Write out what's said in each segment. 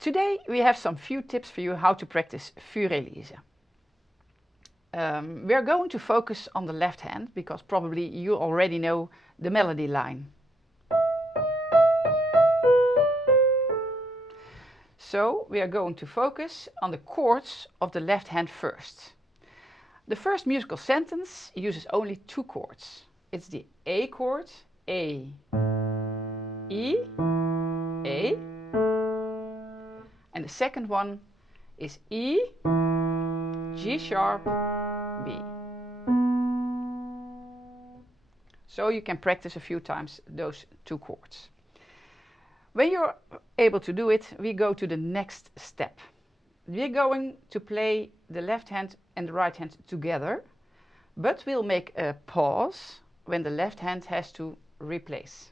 Today we have some few tips for you how to practice für Elise. We are going to focus on the left hand because probably you already know the melody line. So we are going to focus on the chords of the left hand first. The first musical sentence uses only two chords. It's the A chord, A, E, A. And the second one is E, G sharp, B. So you can practice a few times those two chords. When you're able to do it, we go to the next step. We're going to play the left hand and the right hand together, but we'll make a pause when the left hand has to replace.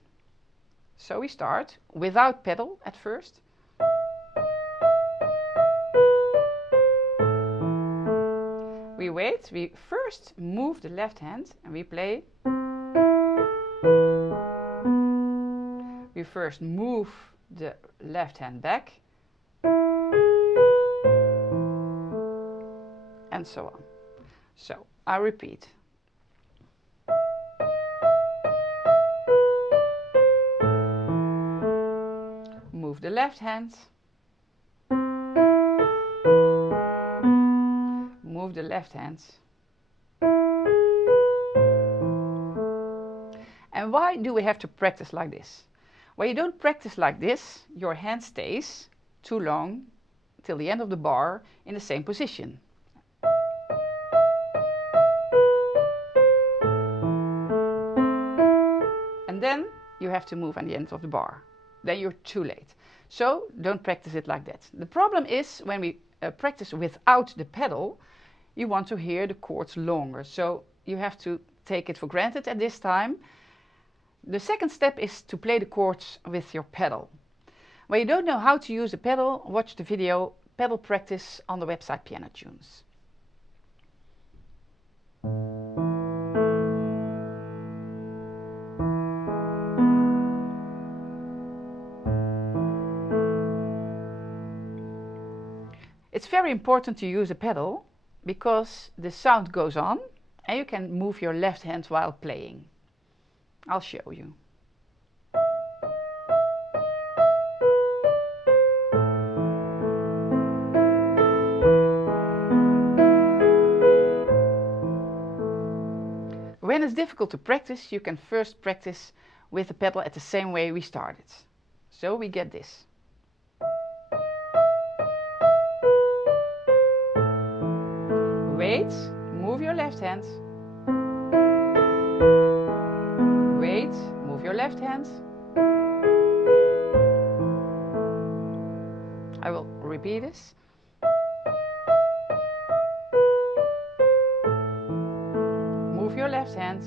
So we start without pedal at first. We wait, we first move the left hand and we play. We first move the left hand back. And so on. So I repeat. Move the left hand. Move the left hand. And why do we have to practice like this? When you don't practice like this, your hand stays too long till the end of the bar in the same position. And then you have to move at the end of the bar. Then you're too late. So don't practice it like that. The problem is when we practice without the pedal, you want to hear the chords longer. So you have to take it for granted at this time. The second step is to play the chords with your pedal. When you don't know how to use the pedal, watch the video Pedal Practice on the website Pianotunes. It's very important to use a pedal because the sound goes on and you can move your left hand while playing. I'll show you. When it's difficult to practice, you can first practice with the pedal at the same way we started. So we get this. Wait, move your left hand. Wait, move your left hand. I will repeat this. Move your left hand.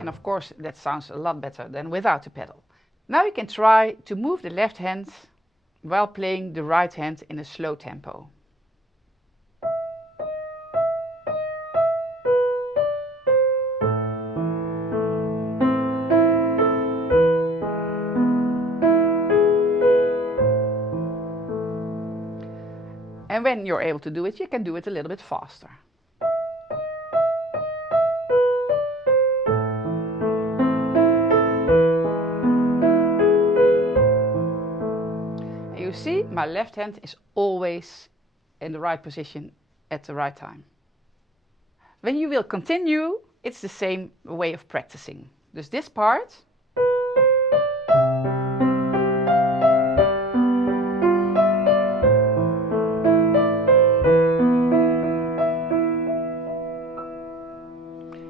And of course that sounds a lot better than without the pedal. Now you can try to move the left hand while playing the right hand in a slow tempo. And when you're able to do it, you can do it a little bit faster. You see, my left hand is always in the right position at the right time. When you will continue, it's the same way of practicing. Dus this part.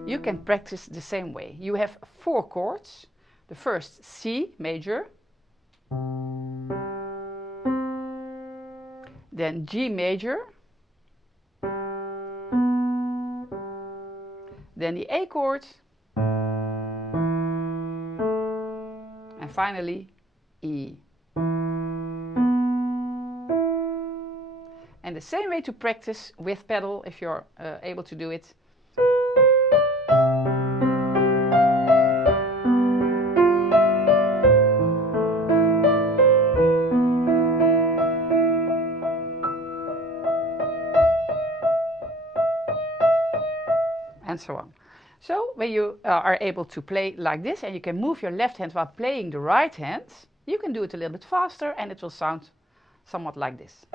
You can practice the same way. You have 4 chords. The first C major. Then G major, then the A chord, and finally E. And the same way to practice with pedal, if you're able to do it. and so on. So when you are able to play like this and you can move your left hand while playing the right hand, you can do it a little bit faster and it will sound somewhat like this.